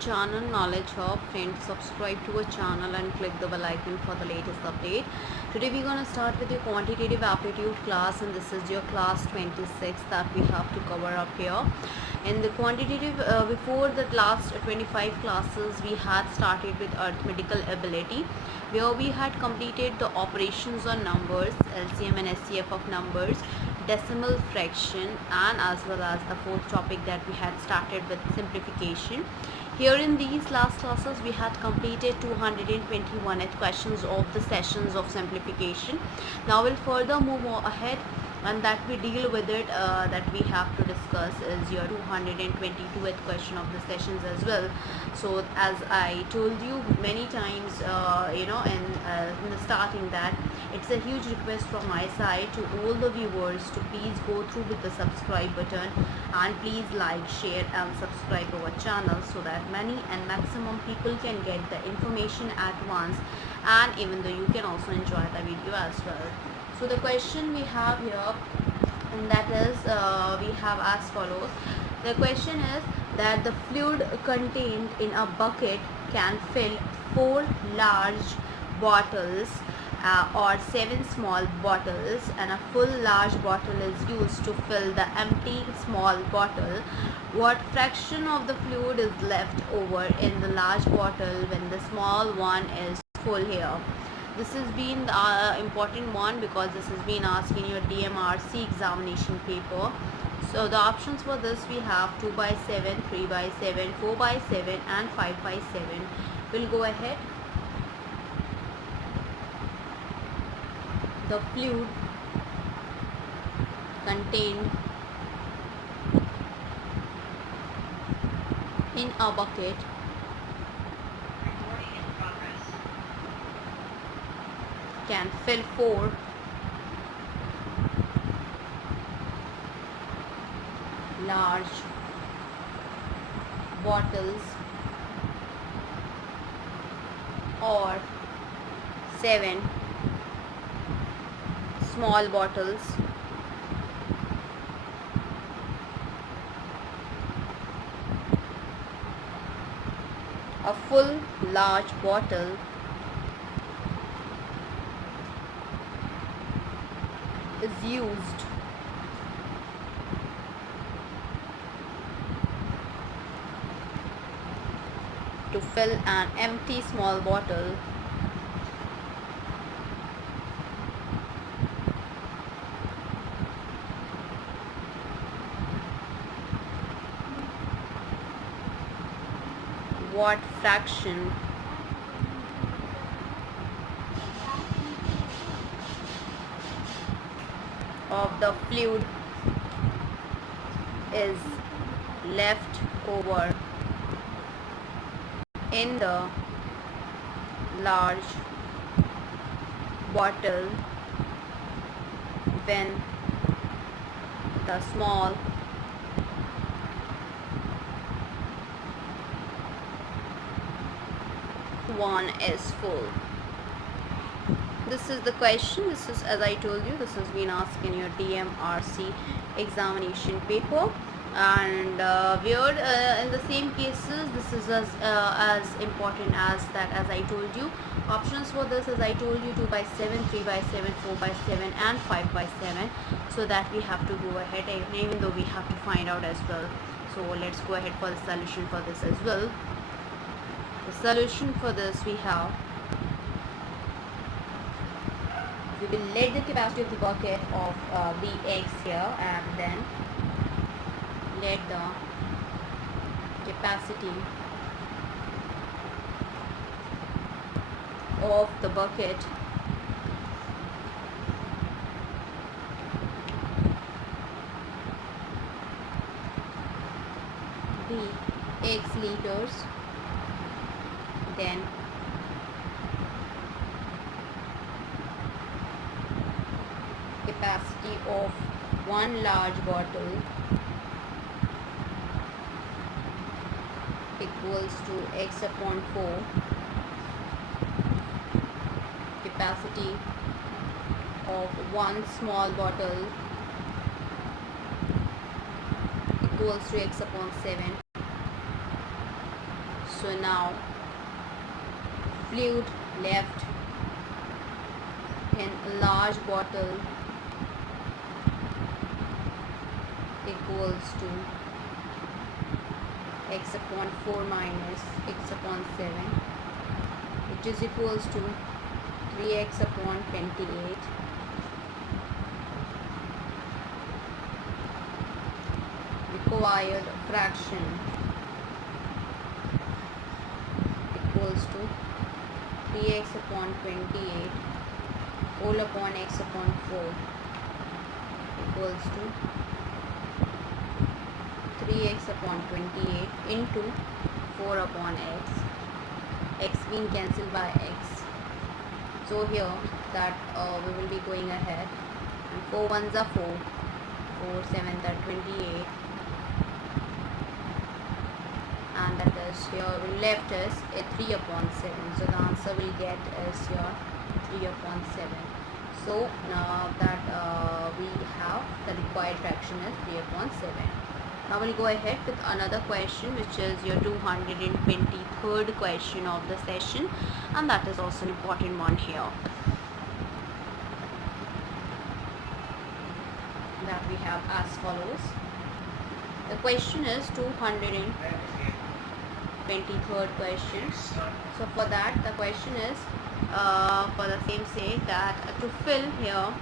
channel Knowledge Hub. Friends, subscribe to our channel and click the bell icon for the latest update. Today we're going to start with your quantitative aptitude class, and this is your class 26 that we have to cover up here. In the quantitative, before the last 25 classes, we had started with arithmetical ability, where we had completed the operations on numbers, LCM and SCF of numbers, decimal fraction, and as well as the fourth topic that we had started with simplification. Here in these last classes we had completed 221 questions of the sessions of simplification. Now we'll further move ahead, and that we deal with it, that we have to discuss is your 222th question of the sessions as well. So as I told you many times, in the starting, that it's a huge request from my side to all the viewers to please go through with the subscribe button, and please like, share and subscribe our channel so that many and maximum people can get the information at once, and even though you can also enjoy the video as well. So the question we have here, and that is, we have as follows. The question is that the fluid contained in a bucket can fill 4 large bottles or 7 small bottles, and a full large bottle is used to fill the empty small bottle. What fraction of the fluid is left over in the large bottle when the small one is full? Here this has been the important one, because this has been asked in your DMRC examination paper. So the options for this we have 2 by 7, 3 by 7, 4 by 7 and 5 by 7. We'll go ahead. The fluid contained in a bucket can fill 4 large bottles or 7 small bottles. A full large bottle is used to fill an empty small bottle. What fraction of the fluid is left over in the large bottle when the small one is full? This is the question. This is, as I told you, this has been asked in your DMRC examination paper, and where in the same cases this is as important as that. As I told you, options for this, as I told you, 2 by 7, 3 by 7, 4 by 7 and 5 by 7. So that we have to go ahead, even though we have to find out as well. So let's go ahead for the solution for this as well. The solution for this we have, we will let the capacity of the bucket of Vx here, and then let the capacity of the bucket be X liters, then capacity of one large bottle equals to x upon 4, capacity of one small bottle equals to x upon 7. So now fluid left in a large bottle equals to x upon 4 minus x upon 7, which is equals to 3x upon 28 required fraction equals to 3x upon 28 whole upon x upon 4 equals to 3x upon 28 into 4 upon x being cancelled by x. So here that we will be going ahead, and 4 ones are 4, 4 7s are 28, and that is here left is a 3 upon 7. So the answer will get is here 3 upon 7. So now that we have the required fraction is 3 upon 7. Now we'll go ahead with another question, which is your 223rd question of the session, and that is also an important one here. That we have as follows. The question is 223rd question. So for that, the question is for the same sake that to fill here,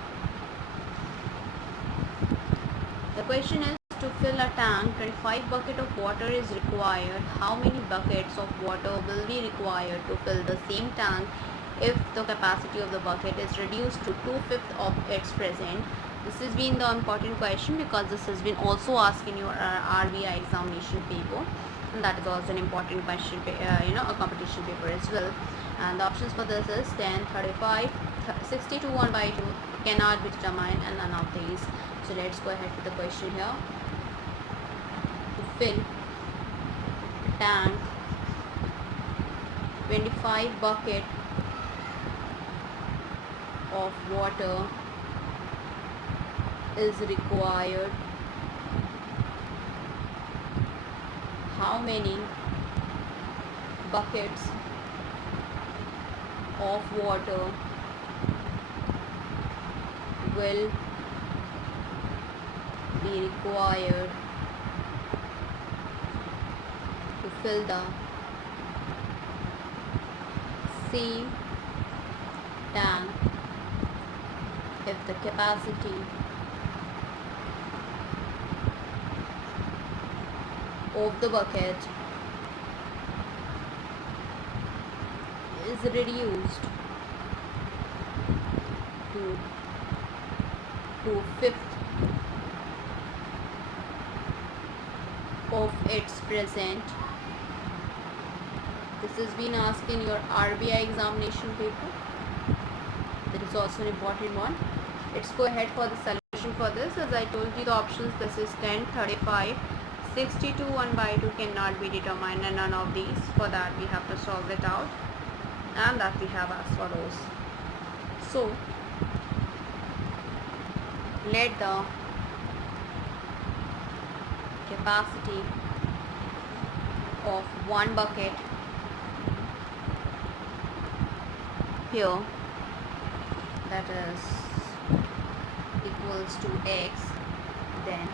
the question is to fill a tank, 25 buckets of water is required. How many buckets of water will be required to fill the same tank if the capacity of the bucket is reduced to 2/5 of its present? This has been the important question because this has been also asked in your RBI examination paper, and that is also an important question, a competition paper as well. And the options for this is 10, 35, 62, 1/2 cannot be determined, and none of these. So let's go ahead with the question here. To fill tank, 25 bucket of water is required. How many buckets of water will be required to fill the same tank if the capacity of the bucket is reduced to 2/5 of its present. This has been asked in your RBI examination paper. That is also an important one. Let's go ahead for the solution for this. As I told you, the options, this is 10, 35, 62, 1/2 cannot be determined, and none of these. For that we have to solve it out, and that we have as follows. So let the capacity of one bucket here, that is equals to x, then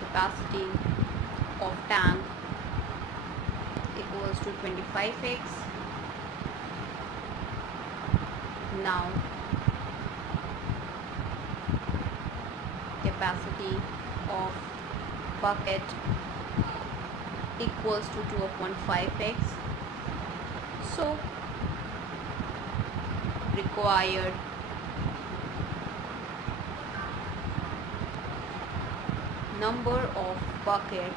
capacity of tank equals to 25x. Now capacity of bucket equals to 2 upon 5x. So required number of bucket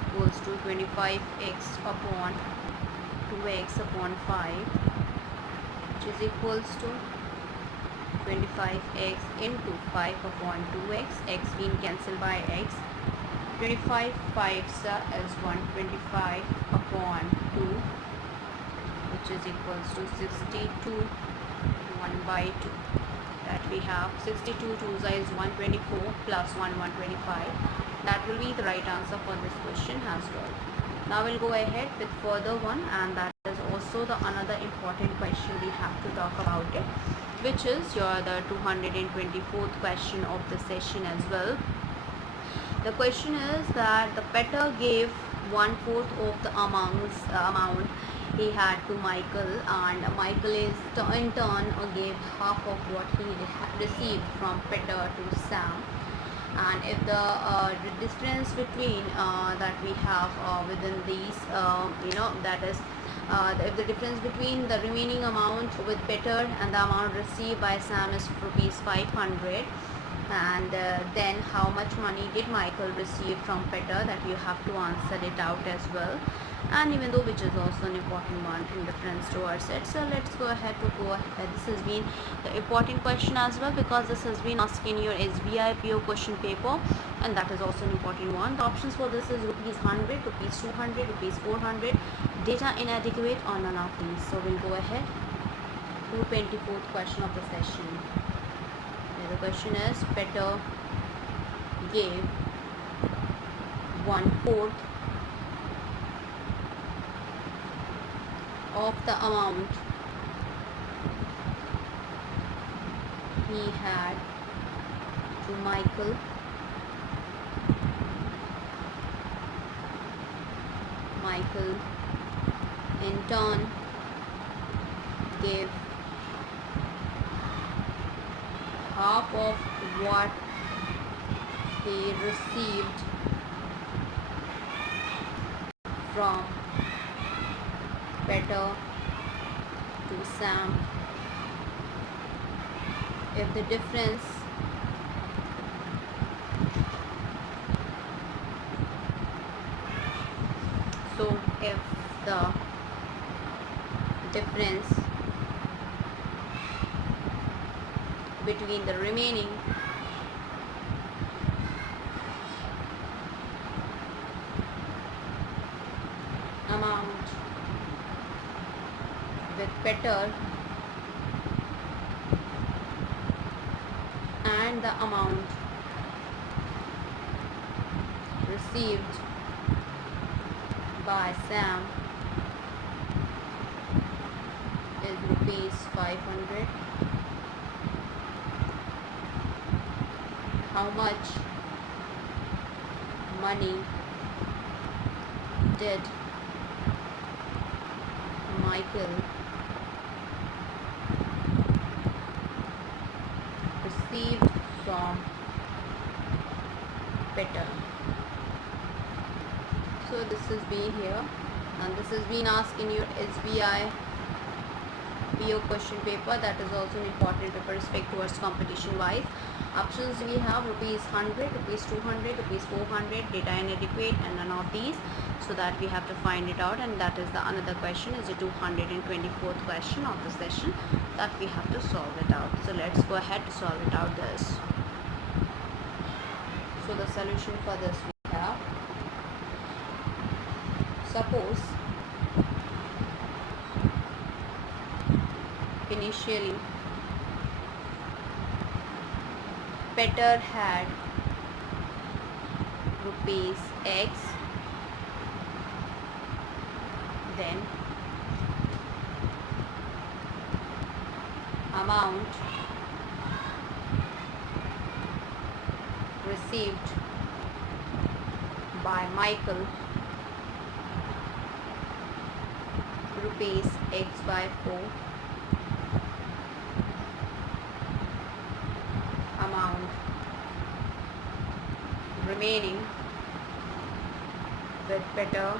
equals to 25x upon 2x upon 5, which is equals to 25x into 5 upon 2x, x being cancelled by x. 25 5s is 125 upon 2, which is equals to 62 1/2. That we have 62 2s is 124 plus 1 125. That will be the right answer for this question as well. Now we'll go ahead with further one, and that is also the another important question we have to talk about it, which is the 224th question of the session as well. The question is that the Peter gave 1/4 of the amount he had to Michael, and Michael is in turn gave half of what he received from Peter to Sam. And if the difference between that we have within these, that is if the difference between the remaining amount with Peter and the amount received by Sam is rupees 500, and then how much money did Michael receive from Peter, that you have to answer it out as well, and even though which is also an important one in reference towards it. So let's go ahead. This has been the important question as well, because this has been asked in your SBI PO question paper, and that is also an important one. The options for this is rupees 100, rupees 200, rupees 400, data inadequate, or none of these. So we'll go ahead to 24th question of the session. The question is, Peter gave 1/4 of the amount he had to Michael. Michael in turn gave half of what he received from Peter to Sam. If the difference between the remaining amount with Peter and the amount received by Sam is rupees 500. How much money did Michael receive from Peter? So this has been here, and this has been asked in your SBI PO question paper. That is also an important paper respect towards competition wise. Options we have rupees 100, rupees 200, rupees 400, data inadequate, and none of these. So that we have to find it out, and that is the another question is the 224th question of the session that we have to solve it out. So let's go ahead to solve it out this. So the solution for this we have, suppose initially Peter had rupees X, then amount received by Michael rupees X by 4, amount remaining with Peter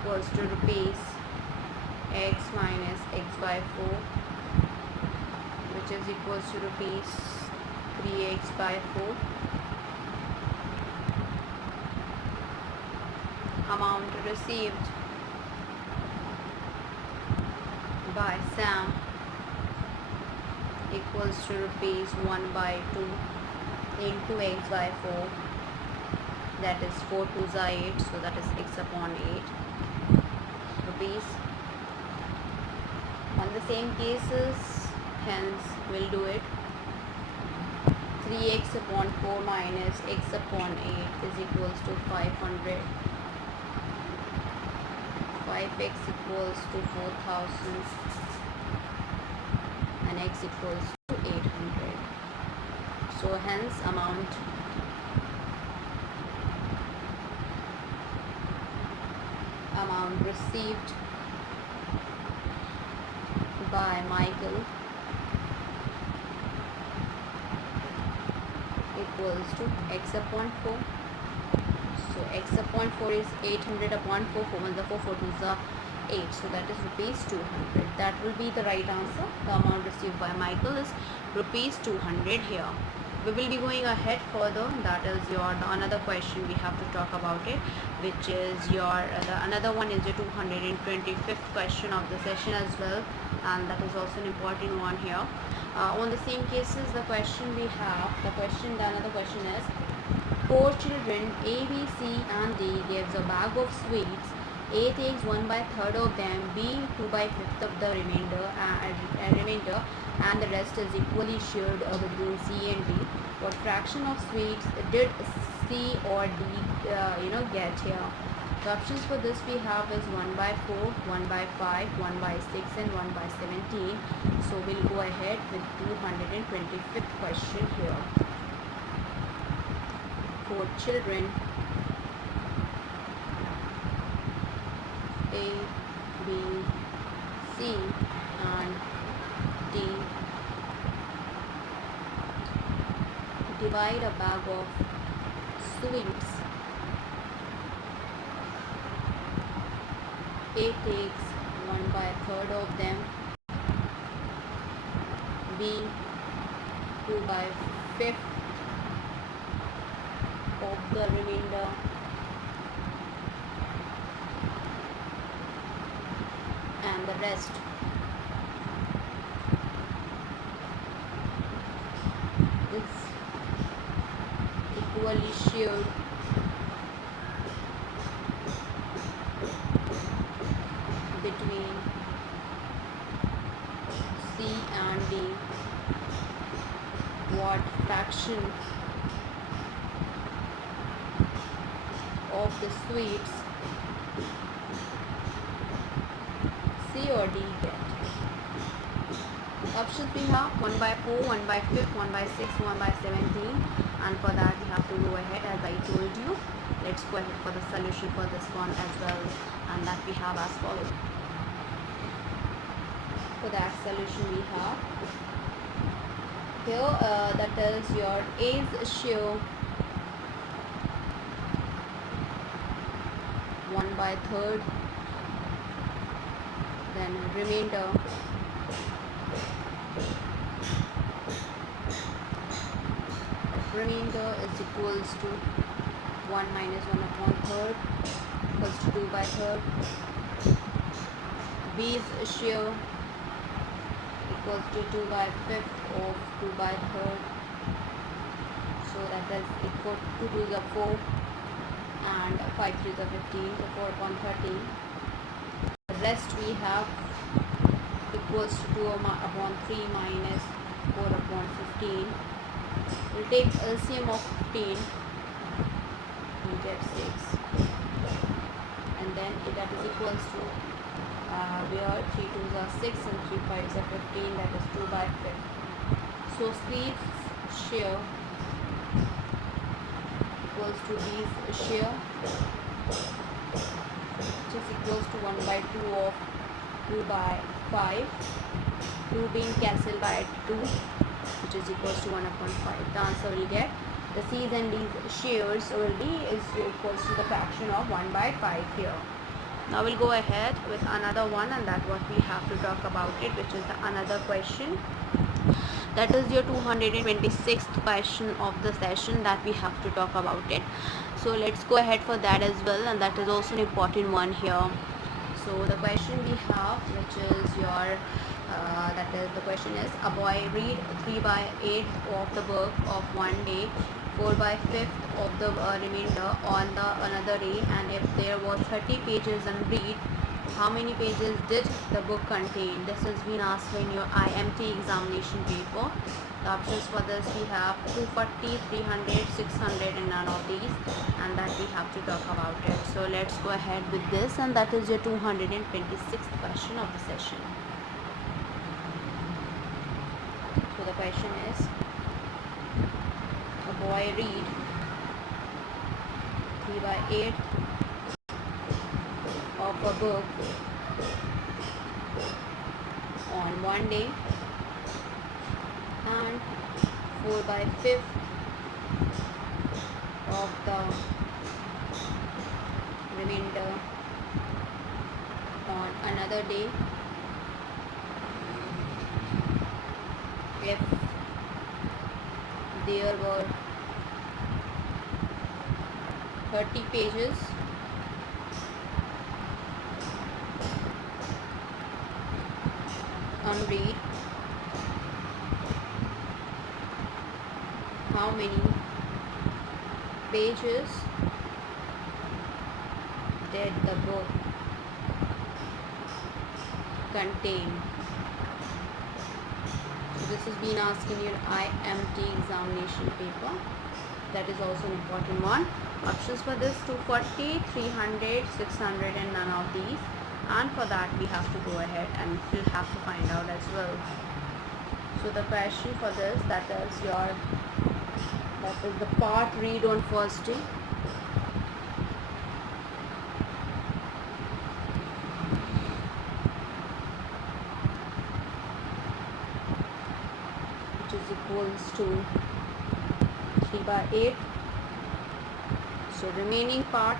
equals to rupees X minus X by 4, which is equals to rupees 3X by 4. Amount received by Sam equals to rupees 1 by 2 into X by 4, that is 4 2s are 8, so that is X upon 8 rupees. On the same cases, hence we'll do it. 3x upon 4 minus x upon 8 is equals to 500. 5x equals to 4000 and x equals to 800. So hence amount received by Michael equals to x upon 4. So x upon 4 is 800 upon 4. 4 1 is 4, 4 2 is 8. So that is rupees 200. That will be the right answer. The amount received by Michael is rupees 200 here. We will be going ahead further. That is the another question we have to talk about it, which is another one is your 225th question of the session as well, and that is also an important one here. On the same cases, the another question is, 4 children A, B, C and D gives a bag of sweets. A takes 1/3 of them, B 2/5 of the remainder, and the rest is equally shared between C and D. What fraction of sweets did C or D get here? The options for this we have is 1/4, 1/5, 1/6 and 1/17. So we'll go ahead with 225th question here. 4 children A, B, C and D divide a bag of sweets. A takes 1/3 of them, B 2/5 of the remainder, and the rest is equally shared between C and D. What fraction of the sweets C or D get? Options we have 1/4, 1/5, 1/6, 1/17, and for that we have to go ahead as I told you. Let's go ahead for the solution for this one as well, and that we have as follows. For that solution we have here, that is your A's share 1/3, then remainder is equals to 1 minus 1/3 equals to 2/3. B's share equals to 2/5 of 2/3. So that is equal to 2 to the 4 and 5 to the 15, so 4/13. The rest we have equals to 2/3 minus 4/15. We'll take LCM of 15, we get 6, and then that is equals to where 3 2s are 6 and 3 5s are 15, that is 2/5. So C's share equals to D's share, which is equals to 1/2 of 2/5, 2 being cancelled by 2, which is equals to 1/5. The answer will get the C's and D's shares will be is equals to the fraction of 1/5 here. Now we'll go ahead with another one, and that what we have to talk about it, which is the another question. That is your 226th question of the session that we have to talk about it. So let's go ahead for that as well, and that is also an important one here. So the question we have, which is your the question is, a boy read 3/8 of the book of one day, 4/5 of the remainder on the another day, and if there was 30 pages unread, How many pages did the book contain? This has been asked in your IMT examination paper. The options for this we have 240, 300, 600 and none of these, and that we have to talk about it. So let's go ahead with this, and that is your 226th question of the session. So the question is, a boy read 3/8 of a book on one day and 4/5 of the remainder on another day. If there were 30 pages unread, how many pages did the book contain? So this has been asked in your IMT examination paper. That is also an important one. Options for this 240, 300, 600 and none of these. And for that we have to go ahead and we'll have to find out as well. So the question for this, that is the part read on first day. Which is equals to 3/8. So remaining part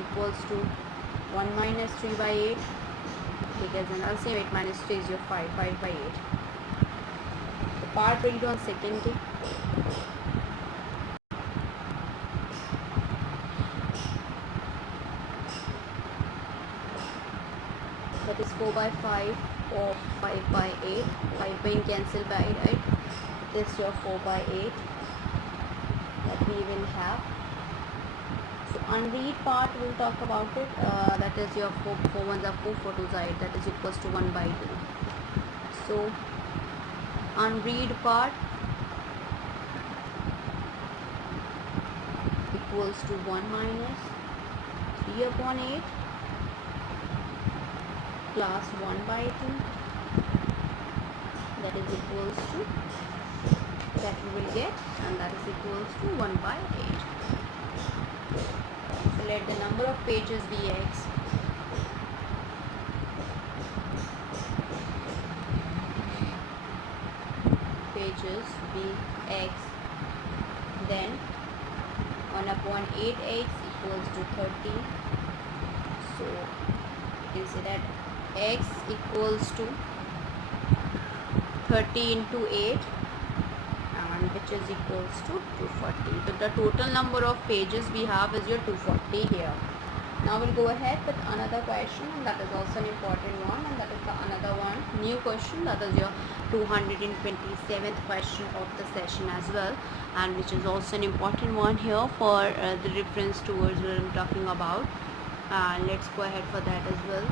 equals to 1 minus 3/8, because an LCM 8 minus 3 is your 5/8. The part read on second day. That is 4/5 or 5/8. 5 being cancelled by 8, right? This is your 4/8 that we will have. So unread part, we'll talk about it. That is your 4 ones are 4, 4 2s are 8. That is equals to 1/2. So unread part equals to 1 minus 3/8 plus 1/2. That is equals to, that we will get, and that is equals to 1/8. So let the number of pages be x. Pages be x. Then 1/8x equals to 30. So you can say that x equals to 30 into 8, and which is equals to 240. So the total number of pages we have is your 240 here. Now we'll go ahead with another question, and that is also an important one, and that is the another one new question, that is your 227th question of the session as well, and which is also an important one here for the reference towards what I'm talking about. Let's go ahead for that as well.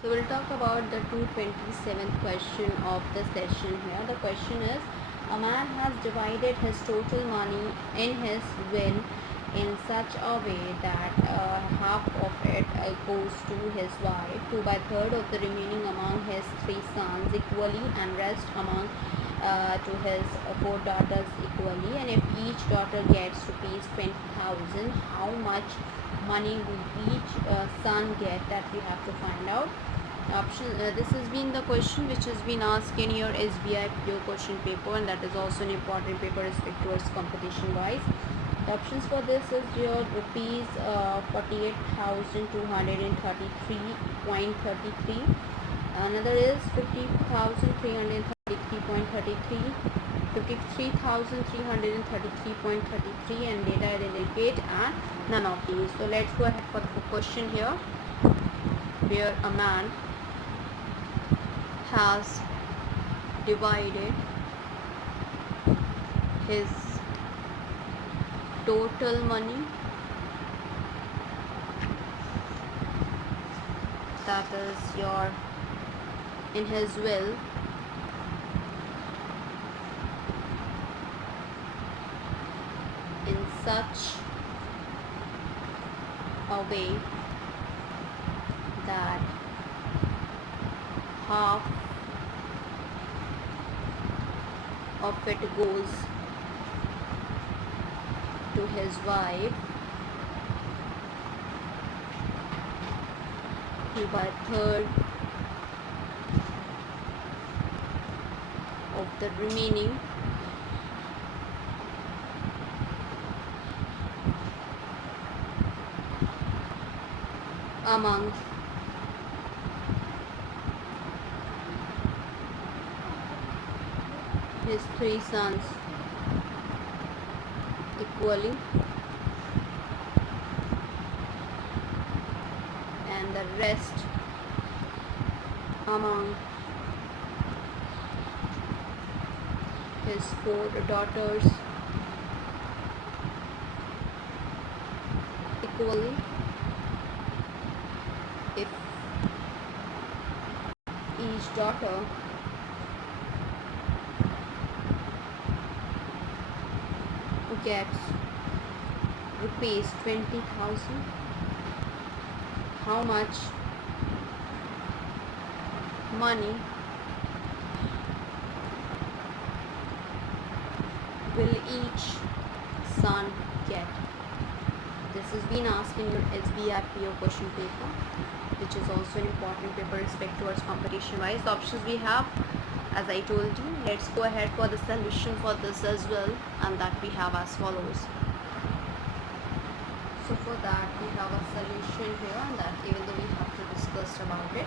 So we'll talk about the 227th question of the session here. The question is, a man has divided his total money in his will in such a way that half of it goes to his wife, 2 by 3rd of the remaining among his 3 sons equally, and rest among to his 4 daughters equally. And if each daughter gets rupees 20,000, how much money will each son get? That we have to find out. Option this has been the question which has been asked in your SBI PO question paper, and that is also an important paper respect towards competition wise. The options for this is your rupees 48,233.33. Another is 50,333.33, 53,333.33, and data identified and none of these. So let's go ahead for the question here, where a man has divided his total money, that is your in his will, in such a way that half of it goes to his wife, 2 by 3rd of the remaining among his 3 sons equally, and the rest among his 4 daughters equally. If each daughter gets rupees 20,000, how much money will each son get? This has been asked in your SBI PO question paper, which is also an important paper respect towards competition wise. The options we have, as I told you, let's go ahead for the solution for this as well, and that we have as follows. So for that we have a solution here, and that even though we have to discuss about it,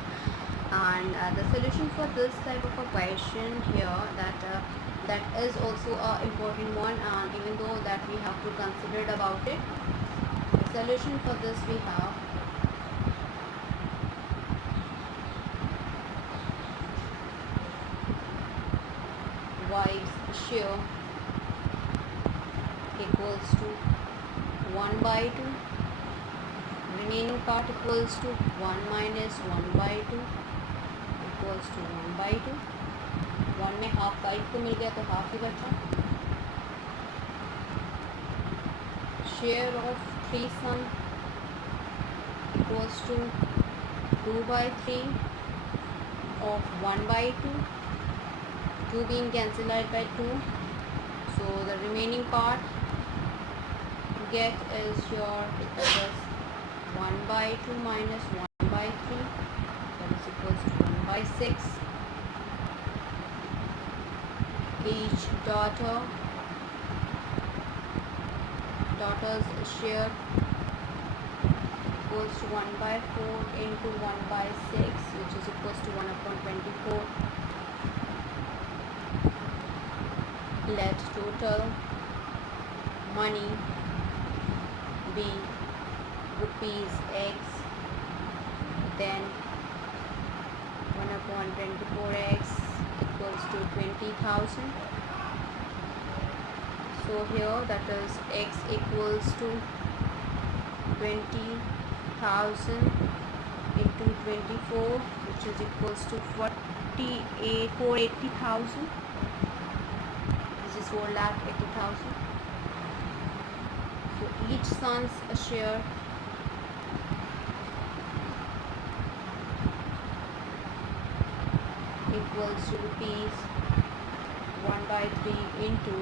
and the solution for this type of a question here, that is also a important one, and even though that we have to consider about it. The solution for this we have wife's share equals to 1 by 2, remaining part equals to 1 minus 1 by 2 equals to 1 by 2. 1 में half wife को मिल गया तो half ही बचा. Share of 3 sons equals to 2 by 3 of 1 by 2, 2 being cancelled out by 2, so the remaining part to get is your 1 by 2 minus 1 by 3, that is equals to 1 by 6. Each daughter's share equals to 1 by 4 into 1 by 6, which is equals to 1 upon 24. Let total money be rupees X, then 1 upon 24x equals to 20,000. So here that is X equals to 20,000 into 24, which is equals to 480,000. This is 4,80,000. So each son's share equals to rupees 1 by 3 into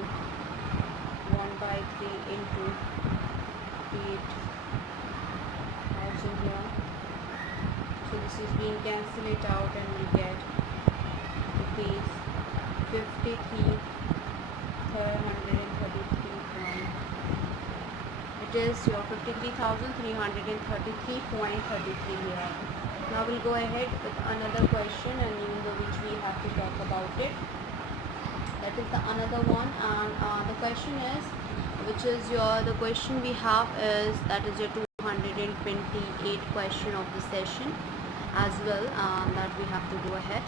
1 by 3 into 8,000 here. So this is being cancelled it out and we get rupees 53,333. It is your 53,333.33 here. Now we'll go ahead with another question, and even though which we have to talk about it. That is the another one, and the question is, the question we have is, that is your 228 question of the session as well, that we have to go ahead.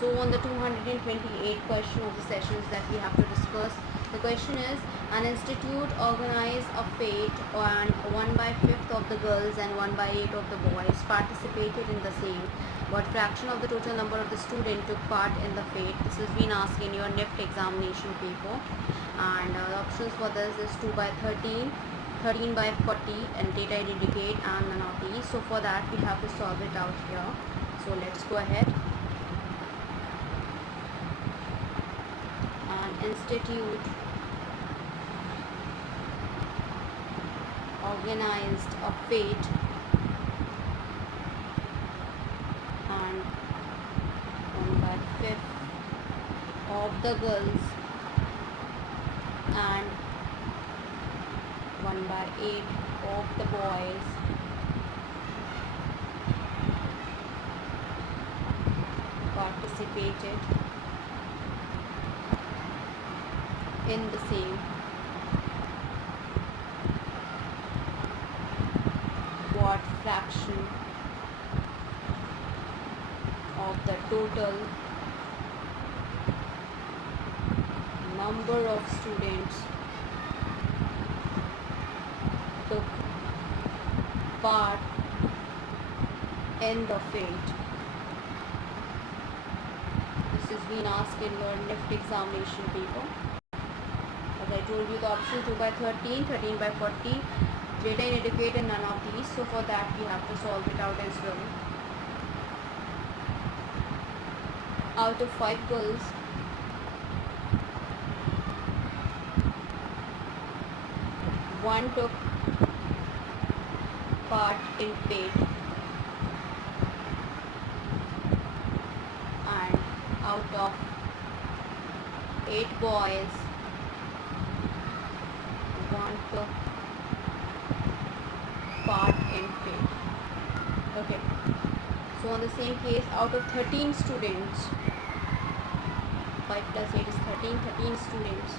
So on the 228 question of the sessions that we have to discuss, the question is, an institute organized a fete and 1 by 5th of the girls and 1 by 8 of the boys participated in the same. What fraction of the total number of the students took part in the fete? This has been asked in your NIFT examination paper, and the options for this is 2 by 13, 13 by 40, and data indicate, and none of these. So for that we have to solve it out here. So let's go ahead. An institute organized a fete and 1 by 5th of the girls and 1 by 8 of the boys participated in the same. What fraction of the total number of students took part in the fete? This is being asked in your NIFT examination paper. As I told you, the option 2 by 13, 13 by 40, data indicate, and none of these. So for that we have to solve it out as well. Out of 5 girls, 1 took part in fete, and out of 8 boys, 1 took part in fete. Okay. So on the same case, out of 13 students, 5 plus 8 is 13, 13 students,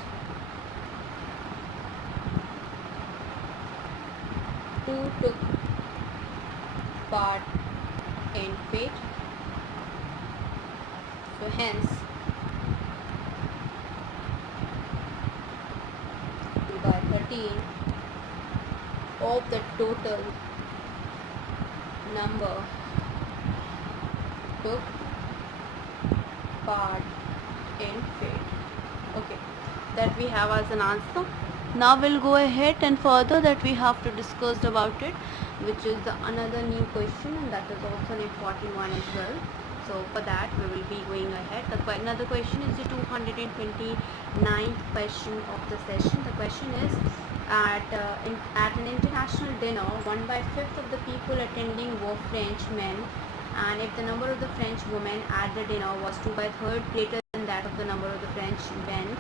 2 took part in fete. So hence 2 by 13 of the total number took part in fate. Okay, that we have as an answer. Now we'll go ahead and further that we have to discuss about it, which is another new question, and that is also an important one as well. So for that we will be going ahead. Another question is the 229th question of the session. The question is, at an international dinner, 1 by 5th of the people attending were French men, and if the number of the French women at the dinner was 2 by 3rd greater than that of the number of the French men,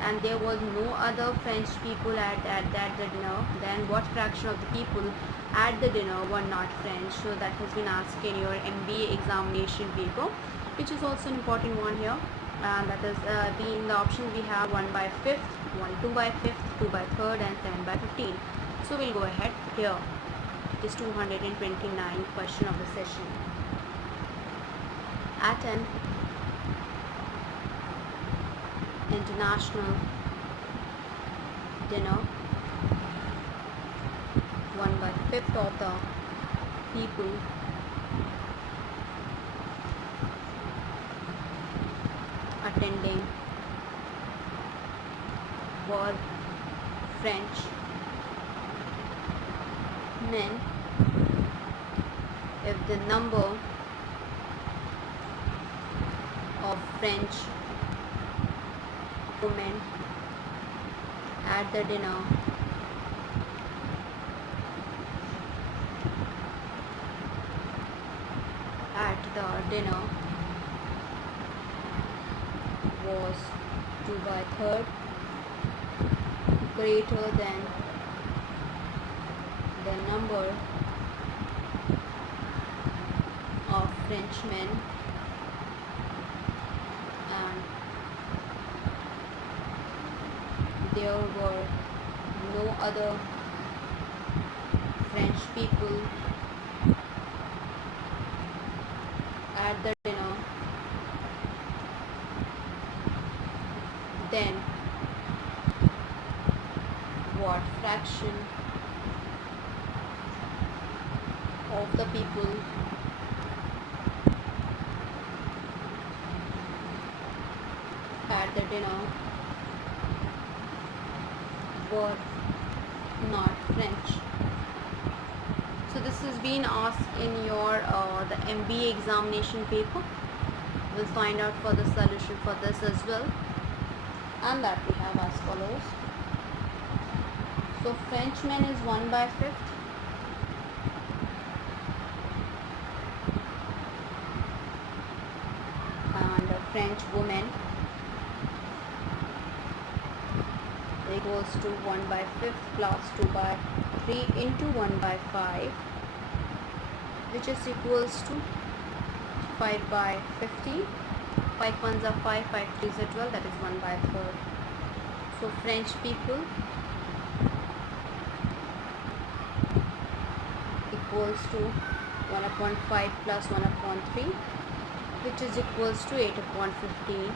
and there was no other French people at the dinner, then what fraction of the people at the dinner were not French? So that has been asked in your MBA examination paper, which is also an important one here. And that is being the options we have 1 by 5th, 2 by 5th, 2 by 3rd, and 7 by 15. So we'll go ahead here. It is 229th question of the session. At an international dinner, 1 by 5th of the people attending were French men if the number of French women at the dinner was 2/3 greater than the number of Frenchmen, and there were no other French people at the dinner, then what fraction of the people at the dinner were not French? So this has been asked in your the MBA examination paper. We'll find out for the solution for this as well, and that we have as follows. So Frenchman is 1/5, and French woman equals to 1/5 plus 2/3 into 1/5, which is equals to 5/15. 5 ones are 5, 5 threes are 12, that is 1/3. So French people equals to 1/5 plus 1/3, which is equals to 8/15.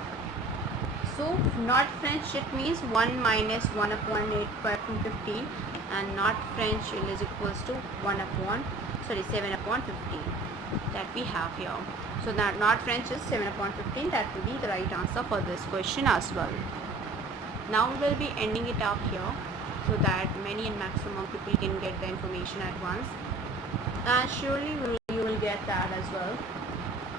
So not French, it means 1 minus 1/8/15, and not French is equals to 7/15 that we have here. So that not French is 7/15. That will be the right answer for this question as well. Now we will be ending it up here so that many and maximum people can get the information at once, and surely you will get that as well.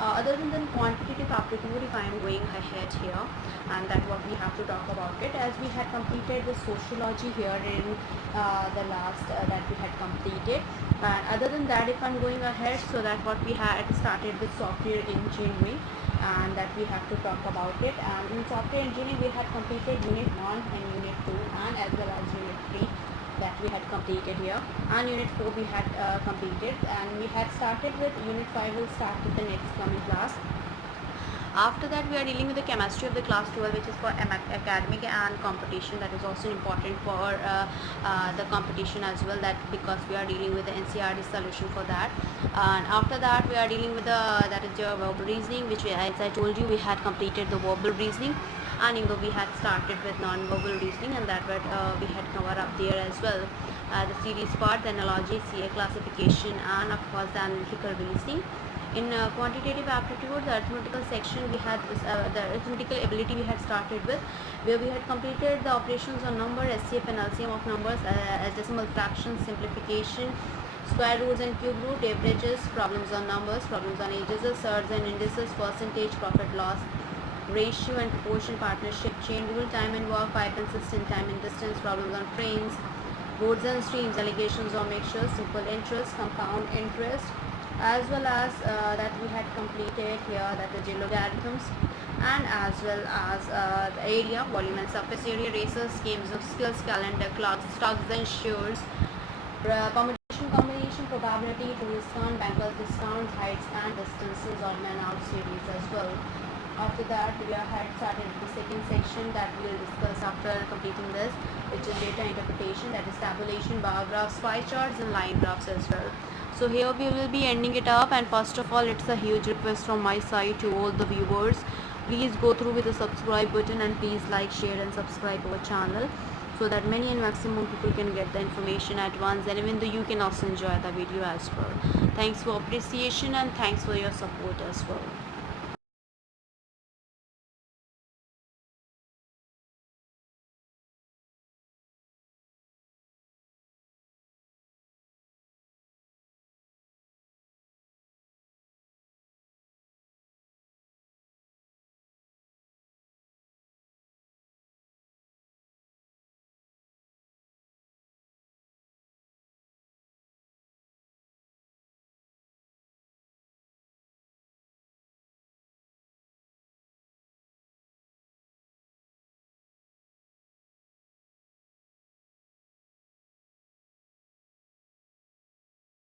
Other than quantitative aptitude, if I am going ahead here, and that what we have to talk about it, as we had completed the sociology here in the last that we had completed. And other than that, if I'm going ahead, so that what we had started with software engineering, and that we have to talk about it. And in software engineering, we had completed unit 1 and unit 2, and as well as unit 3 that we had completed here, and unit 4 we had completed, and we had started with unit 5. Will start with the next coming class. After that, we are dealing with the chemistry of the class 12, which is for academic and competition. That is also important for the competition as well, that because we are dealing with the NCRT solution for that. And after that, we are dealing with the that is your verbal reasoning, which we, as I told you, we had completed the verbal reasoning, and we had started with non-verbal reasoning, and that we had covered up there as well. The series part, the analogy, CA classification, and of course the analytical reasoning. In quantitative aptitude, the arithmetical section, we had the arithmetical ability we had started with, where we had completed the operations on number, SCF and LCM of numbers, as decimal fractions, simplification, square roots and cube root, averages, problems on numbers, problems on ages, surds and indices, percentage, profit loss, ratio and proportion, partnership, chain rule, time and work, pipe and system, time and distance, problems on trains, roads and streams, allegations or mixtures, simple interest, compound interest, as well as that we had completed here, that is logarithms, and as well as the area, volume and surface area, racers, games of skills, calendar, clocks, stocks and shares, permutation, combination, probability, tourist count, bankers discount, heights and distances, odd man out series as well. After that, we had started the second section that we will discuss after completing this, which is data interpretation, that is tabulation, bar graphs, pie charts and line graphs as well. So here we will be ending it up, and first of all, it's a huge request from my side to all the viewers. Please go through with the subscribe button, and please like, share and subscribe our channel, so that many and maximum people can get the information at once, and even though you can also enjoy the video as well. Thanks for appreciation, and thanks for your support as well.